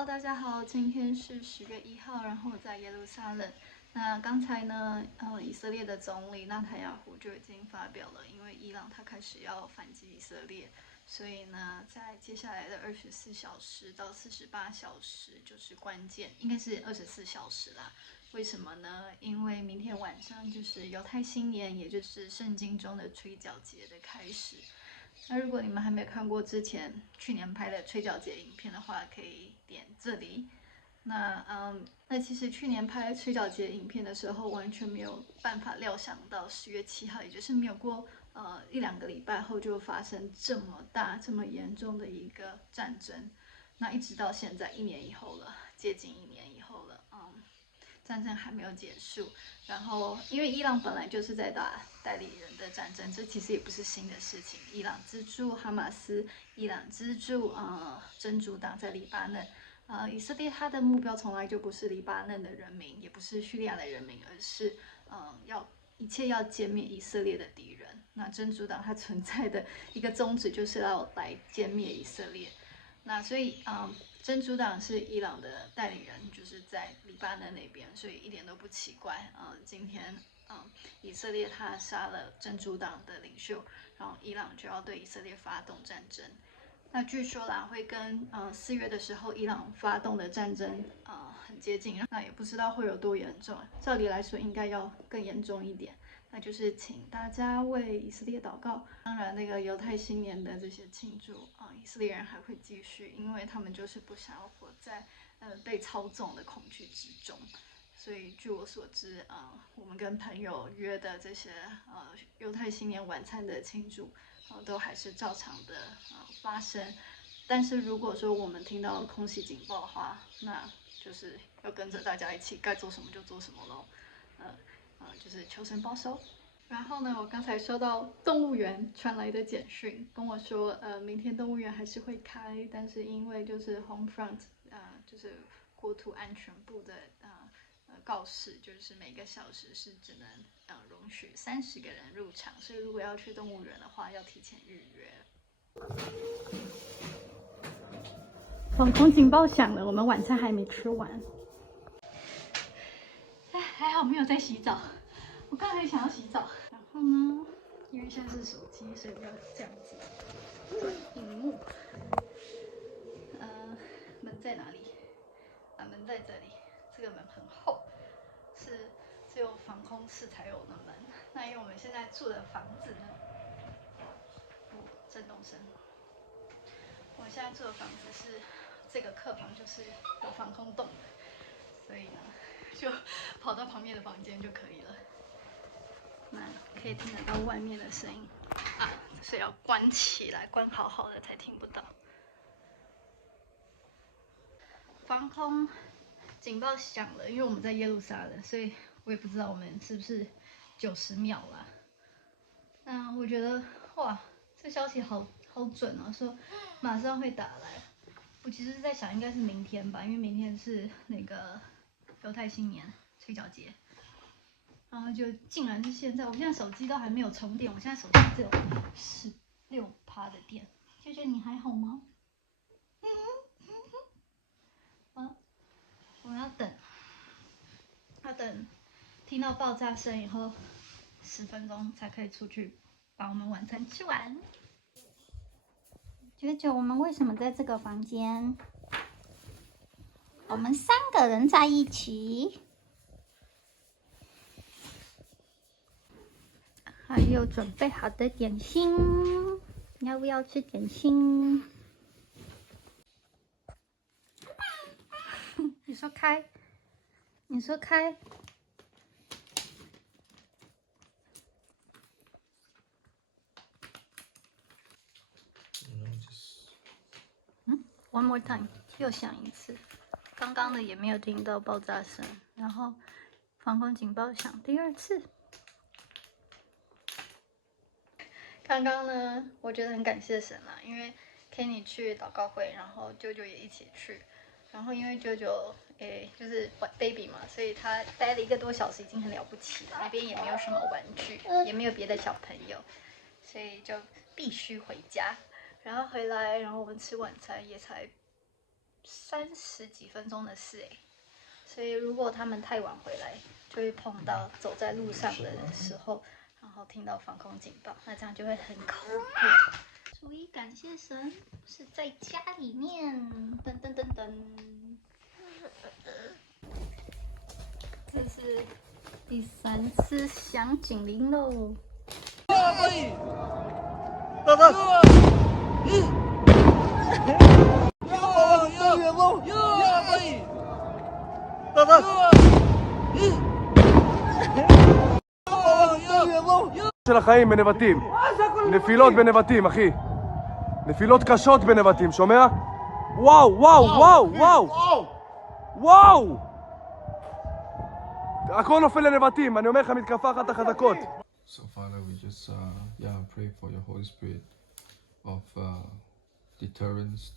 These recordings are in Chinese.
Hello，大家好，今天是10月1号，然后我在耶路撒冷。那刚才呢，以色列的总理纳坦雅胡就已经发表了，因为伊朗他开始要反击以色列，所以呢，在接下来的24小时到48小时就是关键，应该是24小时啦。为什么呢？因为明天晚上就是犹太新年，也就是圣经中的吹角节的开始。那如果你们还没有看过之前去年拍的吹角节影片的话，可以点这里。那其实去年拍吹角节影片的时候，完全没有办法料想到10月7号，也就是没有过1-2个礼拜后就发生这么大、这么严重的一个战争。那一直到现在1年以后了，接近1年以后了，战争还没有结束。然后，因为伊朗本来就是在打代理人的战争，这其实也不是新的事情。伊朗资助哈马斯，伊朗资助真主党在黎巴嫩。以色列它的目标从来就不是黎巴嫩的人民，也不是叙利亚的人民，而是一切要歼灭以色列的敌人。那真主党它存在的一个宗旨就是要来歼灭以色列。那所以真主党是伊朗的代理人，就是在黎巴嫩那边，所以一点都不奇怪。今天以色列他杀了真主党的领袖，然后伊朗就要对以色列发动战争。那据说啦，会跟4月的时候伊朗发动的战争很接近，那也不知道会有多严重。照理来说，应该要更严重一点。那就是请大家为以色列祷告。当然，那个犹太新年的这些庆祝以色列人还会继续，因为他们就是不想要活在被操纵的恐惧之中。所以据我所知我们跟朋友约的这些犹太新年晚餐的庆祝都还是照常的发生。但是如果说我们听到空袭警报的话，那就是要跟着大家一起该做什么就做什么咯。就是求神保守。然后呢，我刚才收到动物园传来的简讯，跟我说，明天动物园还是会开，但是因为就是 Homefront，就是国土安全部的告示，就是每个小时是只能容许30个人入场，所以如果要去动物园的话，要提前预约。防空警报响了，我们晚餐还没吃完。还好没有在洗澡，我刚才想要洗澡。然后呢，因为现在是手机，所以要这样子转屏幕。门在哪里？门在这里。这个门很厚，是只有防空室才有的门。那因为我们现在住的房子呢，震动声。我们现在住的房子是这个客房，就是有防空洞的，所以呢，就跑到旁边的房间就可以了。那可以听得到外面的声音所以要关起来，关好好的才听不到。防空警报响了，因为我们在耶路撒冷，所以我也不知道我们是不是90秒啦。那我觉得哇，这消息好准哦，说马上会打来。我其实是在想，应该是明天吧，因为明天是那个犹太新年吹角节。然后就竟然是现在，我现在手机都还没有充电，我现在手机只有16%的电。萱萱，你还好吗？我们要等听到爆炸声以后10分钟才可以出去把我们晚餐吃完。九九，我们为什么在这个房间？我们3个人在一起，还有准备好的点心，要不要吃点心？你说开，你说开。One more time， 又响一次。刚刚的也没有听到爆炸声，然后防空警报响第2次。刚刚呢，我觉得很感谢神啦，因为 Kenny 去祷告会，然后舅舅也一起去。然后因为舅舅就是 baby 嘛，所以他待了1个多小时已经很了不起了。那边也没有什么玩具，也没有别的小朋友，所以就必须回家。然后回来，然后我们吃晚餐也才30几分钟的事哎，所以如果他们太晚回来，就会碰到走在路上的时候，然后听到防空警报，那这样就会很恐怖。所以感谢神是在家里面，噔噔噔噔。这是第3次响警铃喽。של החיים בנבטים. נפילות בנבטים, אחי. נפילות קשות בנבטים, שומע? וואו, וואו, וואו, וואו! וואו! הכל נופל לנבטים, אני אומר לך, מתקפה אחת החזקות. So Father, we just pray for your Holy Spirit of deterrence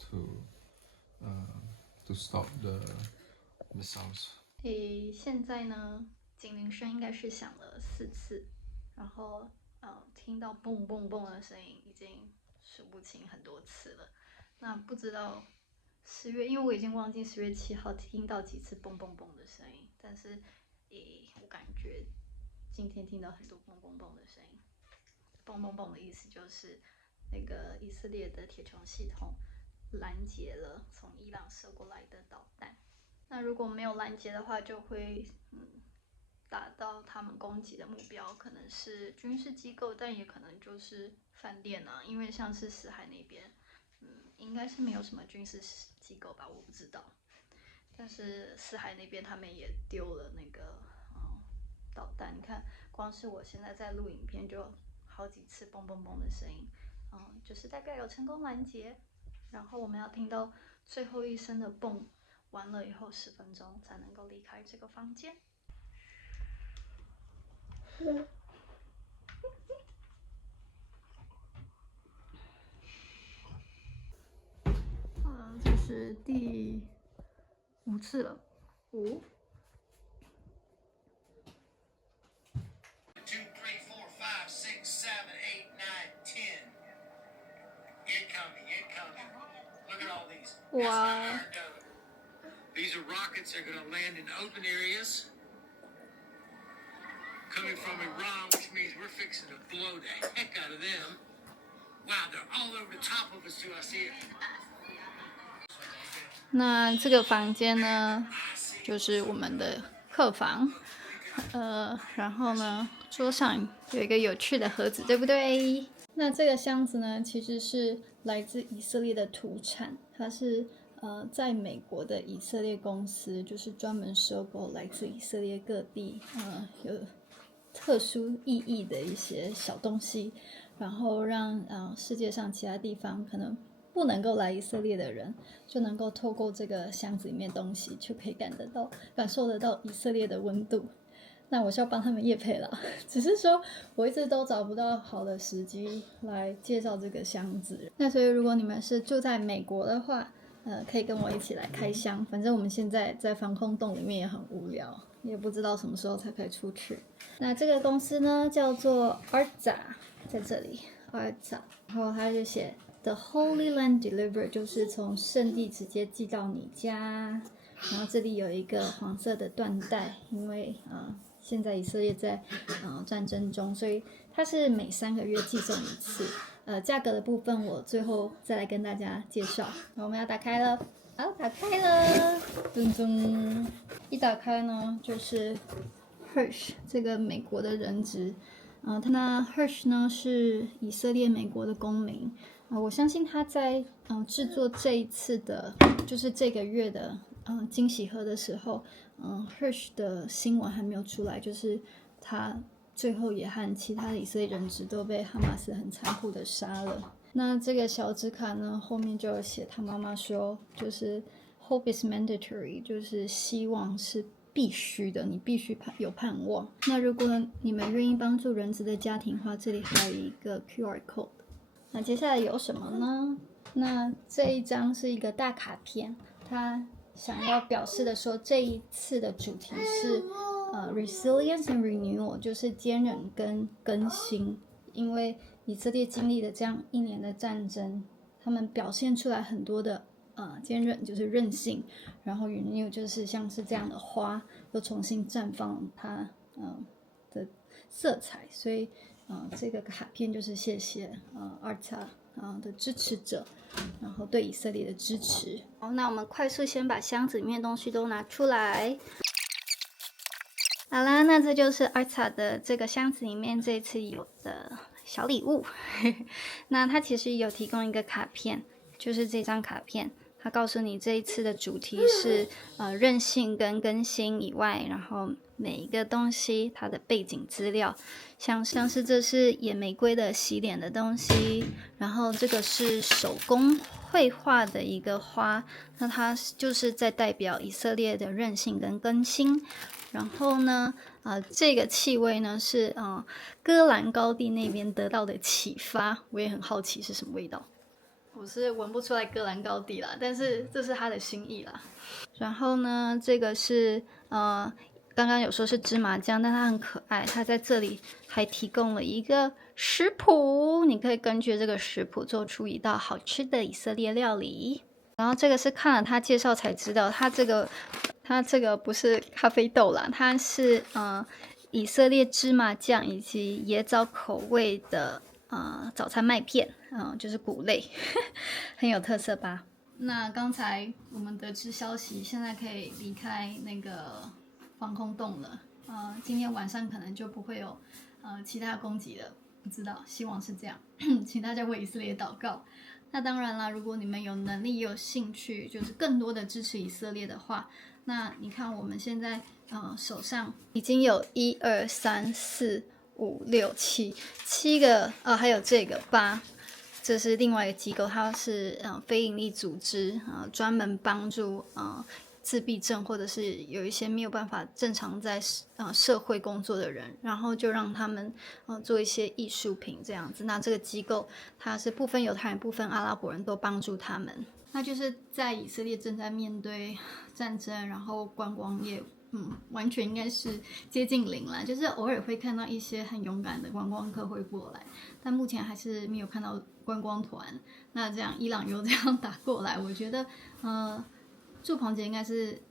to stop the missiles. 现在呢，警铃声应该是响了4次，然后听到蹦蹦蹦的声音已经数不清很多次了。那不知道10月，因为我已经忘记10月7号听到几次蹦蹦蹦的声音，但是我感觉今天听到很多蹦蹦蹦的声音。蹦蹦蹦的意思就是那个以色列的铁穹系统拦截了从伊朗射过来的导弹。那如果没有拦截的话，就会打到他们攻击的目标，可能是军事机构，但也可能就是饭店啊，因为像是死海那边，应该是没有什么军事机构吧，我不知道。但是死海那边他们也丢了那个导弹，你看，光是我现在在录影片就好几次嘣嘣嘣的声音，就是代表有成功拦截。然后我们要听到最后一声的蹦完了以后10分钟才能够离开这个房间。这是第5次了，5。哇！ These are rockets that are going to land in open areas coming from Iran, which means we're fixing to blow the heck out of them. Wow, they're all over the top of us too. I see it. 那这个房间呢，就是我们的客房。然后呢，桌上有一个有趣的盒子，对不对？那这个箱子呢，其实是来自以色列的土产，它是在美国的以色列公司，就是专门收购来自以色列各地有特殊意义的一些小东西，然后让世界上其他地方可能不能够来以色列的人，就能够透过这个箱子里面的东西，就可以感受得到以色列的温度。那我是要帮他们业配了，只是说我一直都找不到好的时机来介绍这个箱子。那所以如果你们是住在美国的话，可以跟我一起来开箱。反正我们现在在防空洞里面也很无聊，也不知道什么时候才可以出去。那这个公司呢叫做 Artza， 在这里 Artza， 然后它就写 The Holy Land Delivered， 就是从圣地直接寄到你家。然后这里有一个黄色的缎带，因为现在以色列在战争中，所以它是每3个月寄送一次。价格的部分我最后再来跟大家介绍。那我们要打开了，好，打开了，噔噔，一打开呢就是 Hirsch 这个美国的人质。那 Hirsch 呢是以色列美国的公民。我相信他在制作这一次的，就是这个月的惊喜盒的时候，Hirsch 的新闻还没有出来，就是他最后也和其他的以色列人质都被哈马斯很残酷的杀了。那这个小纸卡呢，后面就有写他妈妈说，就是 Hope is mandatory， 就是希望是必须的，你必须有盼望。那如果你们愿意帮助人质的家庭的话，这里还有一个 QR code。那接下来有什么呢？那这一张是一个大卡片，它想要表示的说，这一次的主题是resilience and renewal， 就是坚韧跟更新。因为以色列经历了这样1年的战争，他们表现出来很多的坚韧就是韧性，然后 renew 就是像是这样的花又重新绽放它的色彩，所以这个卡片就是谢谢Arta 的支持者，然后对以色列的支持。好，那我们快速先把箱子里面的东西都拿出来。好啦，那这就是 Arta 的这个箱子里面这一次有的小礼物。那它其实有提供一个卡片，就是这张卡片，它告诉你这一次的主题是韧性跟更新以外，然后每一个东西它的背景资料，像是这是野玫瑰的洗脸的东西，然后这个是手工绘画的一个花，那它就是在代表以色列的韧性跟更新。然后呢，这个气味呢是戈兰高地那边得到的启发，我也很好奇是什么味道。我是闻不出来戈兰高地啦，但是这是他的心意啦。然后呢，这个是刚刚有说是芝麻酱，但它很可爱，它在这里还提供了一个食谱，你可以根据这个食谱做出一道好吃的以色列料理。然后这个是看了他介绍才知道，它这个不是咖啡豆啦，它是以色列芝麻酱以及椰枣口味的早餐麦片，就是谷类，很有特色吧？那刚才我们得知消息，现在可以离开那个防空洞了。今天晚上可能就不会有其他攻击了，不知道，希望是这样。请大家为以色列祷告。那当然啦，如果你们有能力、有兴趣，就是更多的支持以色列的话，那你看我们现在手上已经有1、2、3、4、5、6、7个，还有这个8，这是另外一个机构，它是非营利组织，专门帮助自闭症或者是有一些没有办法正常在社会工作的人，然后就让他们做一些艺术品这样子。那这个机构它是部分犹太人、部分阿拉伯人都帮助他们。那就是在以色列正在面对战争，然后观光业完全应该是接近零了，就是偶尔会看到一些很勇敢的观光客会过来，但目前还是没有看到观光团。那这样伊朗又这样打过来，我觉得祝棚节应该是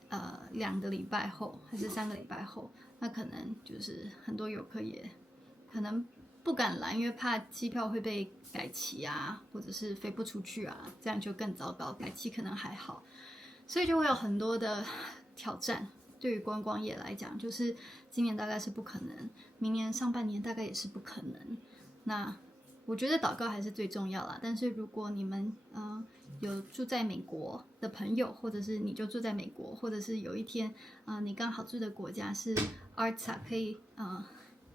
2个礼拜后还是3个礼拜后，那可能就是很多游客也可能不敢来，因为怕机票会被改期啊，或者是飞不出去啊，这样就更糟糕。改期可能还好，所以就会有很多的挑战。对于观光业来讲，就是今年大概是不可能，明年上半年大概也是不可能。那我觉得祷告还是最重要啦。但是如果你们有住在美国的朋友，或者是你就住在美国，或者是有一天你刚好住的国家是 Arta 可以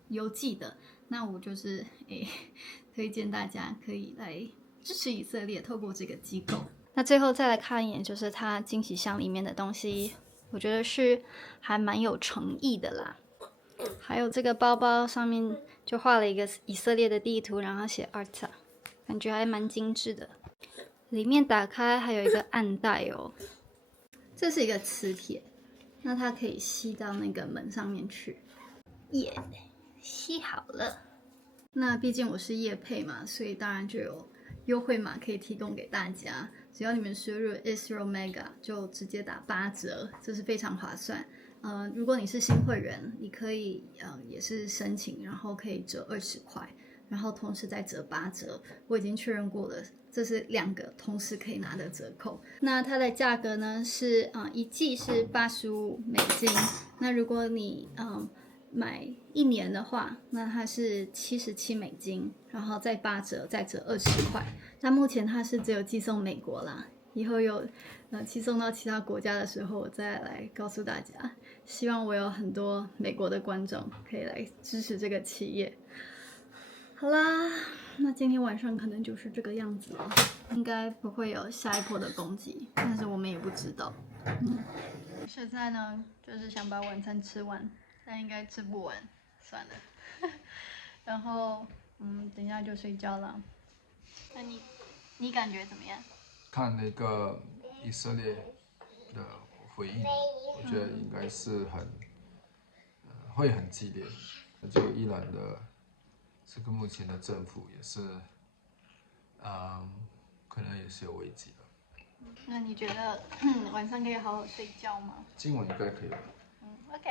邮寄的，那我就是推荐大家可以来支持以色列，透过这个机构。那最后再来看一眼，就是它惊喜箱里面的东西，我觉得是还蛮有诚意的啦。还有这个包包上面就画了一个以色列的地图，然后写 Arta， 感觉还蛮精致的。里面打开还有一个暗袋哦，这是一个磁铁，那它可以吸到那个门上面去。耶，吸好了。那毕竟我是业配嘛，所以当然就有优惠码可以提供给大家。只要你们输入 Israel Mega 就直接打8折，这是非常划算。如果你是新会员，你可以也是申请，然后可以折20块，然后同时再折8折。我已经确认过了，这是2个同时可以拿的折扣。那它的价格呢是一季是85美金。那如果你买1年的话，那它是77美金，然后再8折，再折20块。那目前它是只有寄送美国啦，以后有寄送到其他国家的时候，我再来告诉大家。希望我有很多美国的观众可以来支持这个企业。好啦，那今天晚上可能就是这个样子了，应该不会有下一波的攻击，但是我们也不知道。现在呢，就是想把晚餐吃完，但应该吃不完，算了。然后等一下就睡觉了。那你感觉怎么样？看那个以色列的回应，我觉得应该是会很激烈。这个伊朗的这个目前的政府也是，可能也是有危机的。那你觉得晚上可以好好睡觉吗？今晚应该可以吧？ OK。